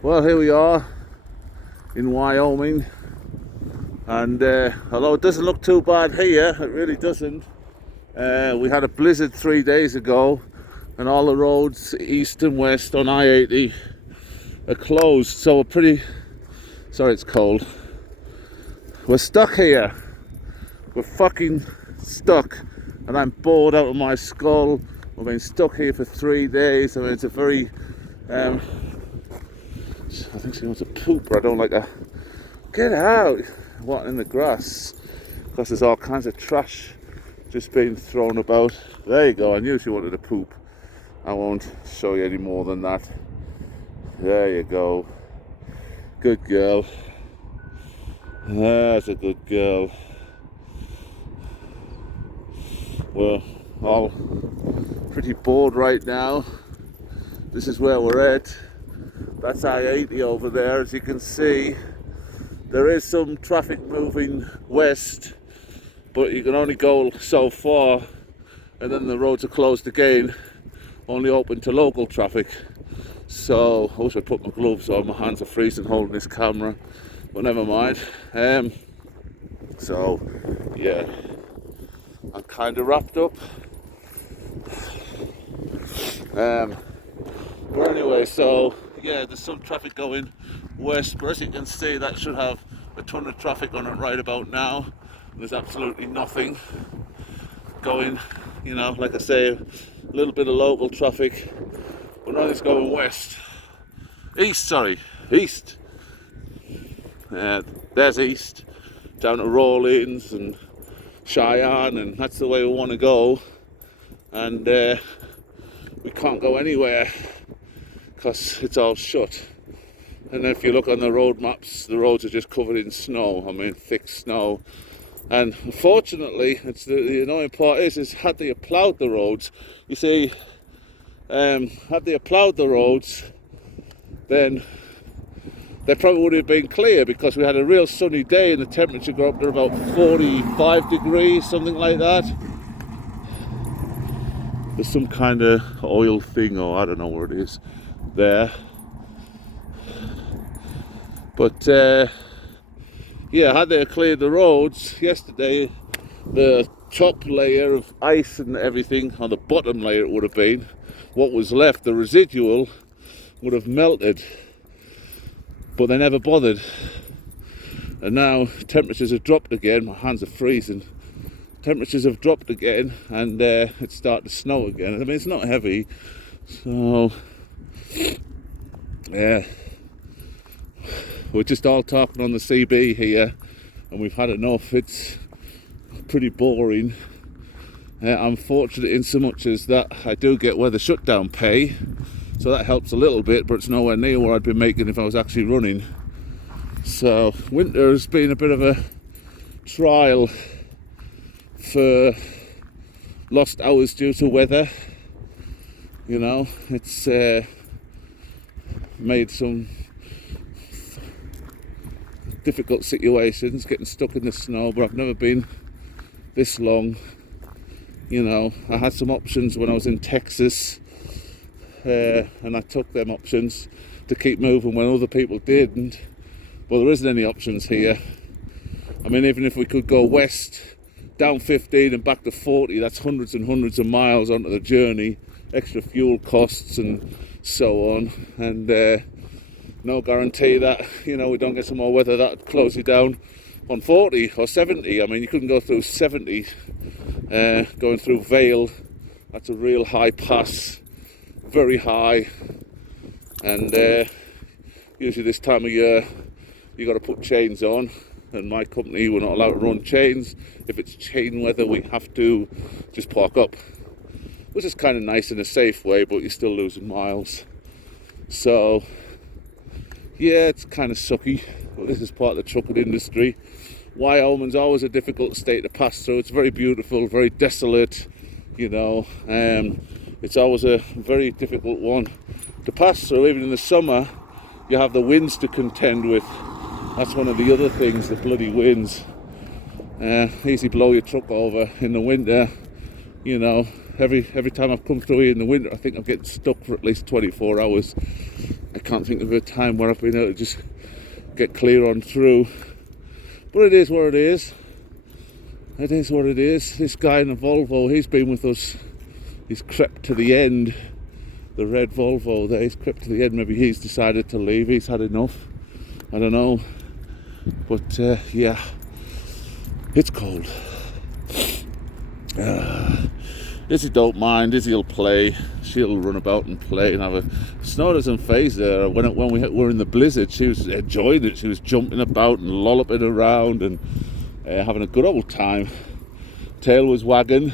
Well, here we are in Wyoming, and although it doesn't look too bad here, it really doesn't. We had a blizzard 3 days ago, and all the roads east and west on I80 are closed, so we're pretty... Sorry, it's cold. We're stuck here. We're fucking stuck, and I'm bored out of my skull. We've been stuck here for 3 days. I mean, it's a very... I think she wants a poop, or I don't like her. Get out! What, in the grass? Because there's all kinds of trash just being thrown about. There you go, I knew she wanted a poop. I won't show you any more than that. There you go. Good girl. That's a good girl. We're all pretty bored right now. This is where we're at. That's I80 over there. As you can see, there is some traffic moving west, but you can only go so far, and then the roads are closed again, only open to local traffic. So I wish I'd put my gloves on. My hands are freezing holding this camera, but never mind. So yeah, I'm kind of wrapped up. But anyway, so yeah, there's some traffic going west, but as you can see, that should have a ton of traffic on it right about now. There's absolutely nothing going, you know, like I say, a little bit of local traffic, but nothing's going west. East. There's east, down to Rawlins and Cheyenne, and that's the way we want to go. And we can't go anywhere because it's all shut. And if you look on the road maps, the roads are just covered in snow. I mean, thick snow. And unfortunately, it's the annoying part is had they ploughed the roads, you see, had they ploughed the roads, then they probably would have been clear, because we had a real sunny day and the temperature got up to about 45 degrees, something like that. There's some kind of oil thing, or I don't know what it is there. But yeah, had they cleared the roads yesterday, the top layer of ice and everything, on the bottom layer it would have been, what was left, the residual, would have melted. But they never bothered. And now temperatures have dropped again. My hands are freezing. Temperatures have dropped again, and it's starting to snow again. I mean, it's not heavy, so yeah, we're just all talking on the CB here, and we've had enough. It's pretty boring. I'm fortunate in so much as that I do get weather shutdown pay, so that helps a little bit, but it's nowhere near what I'd be making if I was actually running. So winter has been a bit of a trial for lost hours due to weather. You know, it's made some difficult situations, getting stuck in the snow, but I've never been this long. You know, I had some options when I was in Texas, and I took them options to keep moving when other people didn't. Well, there isn't any options here. I mean, even if we could go west, down 15 and back to 40, that's hundreds and hundreds of miles onto the journey, extra fuel costs and so on, and no guarantee that, you know, we don't get some more weather that close you down on 40 or 70. I mean, you couldn't go through 70 going through Vale. That's a real high pass, very high, and usually this time of year you got to put chains on, and my company, we're not allowed to run chains. If it's chain weather, we have to just park up, which is kind of nice in a safe way, but you're still losing miles. So yeah, it's kind of sucky, but this is part of the trucking industry. Wyoming's always a difficult state to pass through. It's very beautiful, very desolate, you know. It's always a very difficult one to pass through. Even in the summer, you have the winds to contend with. That's one of the other things, the bloody winds. Easy blow your truck over in the winter. You know, every time I've come through here in the winter, I think I'm getting stuck for at least 24 hours. I can't think of a time where I've been able to just get clear on through. But it is what it is. It is what it is. This guy in the Volvo, he's been with us. He's crept to the end. The red Volvo there, he's crept to the end. Maybe he's decided to leave. He's had enough. I don't know. But yeah, it's cold. Izzy don't mind. Izzy will play. She'll run about and play and have a... Snow doesn't faze her. When we were in the blizzard, she was enjoying it. She was jumping about and lolloping around and having a good old time. Tail was wagging.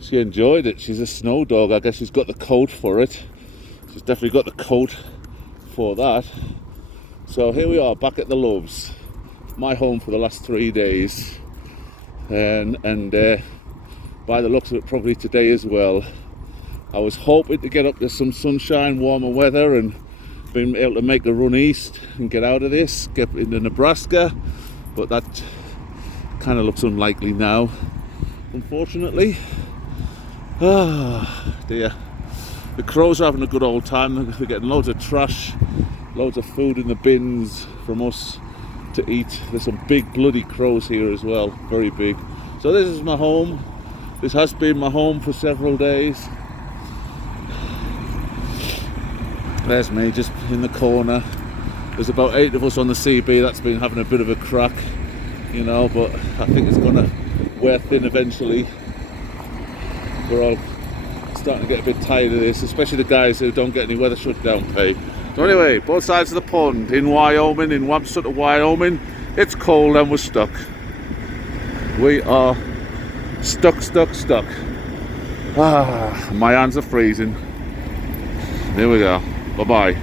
She enjoyed it. She's a snow dog. I guess she's got the coat for it. She's definitely got the coat for that. So here we are, back at the Loves. My home for the last 3 days. And by the looks of it, probably today as well. I was hoping to get up to some sunshine, warmer weather, and being able to make a run east and get out of this, get into Nebraska, but that kind of looks unlikely now, unfortunately. Ah, dear. The crows are having a good old time. They're getting loads of trash, loads of food in the bins from us to eat. There's some big bloody crows here as well, very big. So this is my home. This has been my home for several days. There's me just in the corner. There's about 8 of us on the CB that's been having a bit of a crack, you know, but I think it's gonna wear thin eventually. We're all starting to get a bit tired of this, especially the guys who don't get any weather shutdown pay. So anyway, both sides of the pond in Wyoming, in Wabasca, Wyoming, it's cold and we're stuck. We are stuck. Ah, my hands are freezing. There we go. Bye-bye.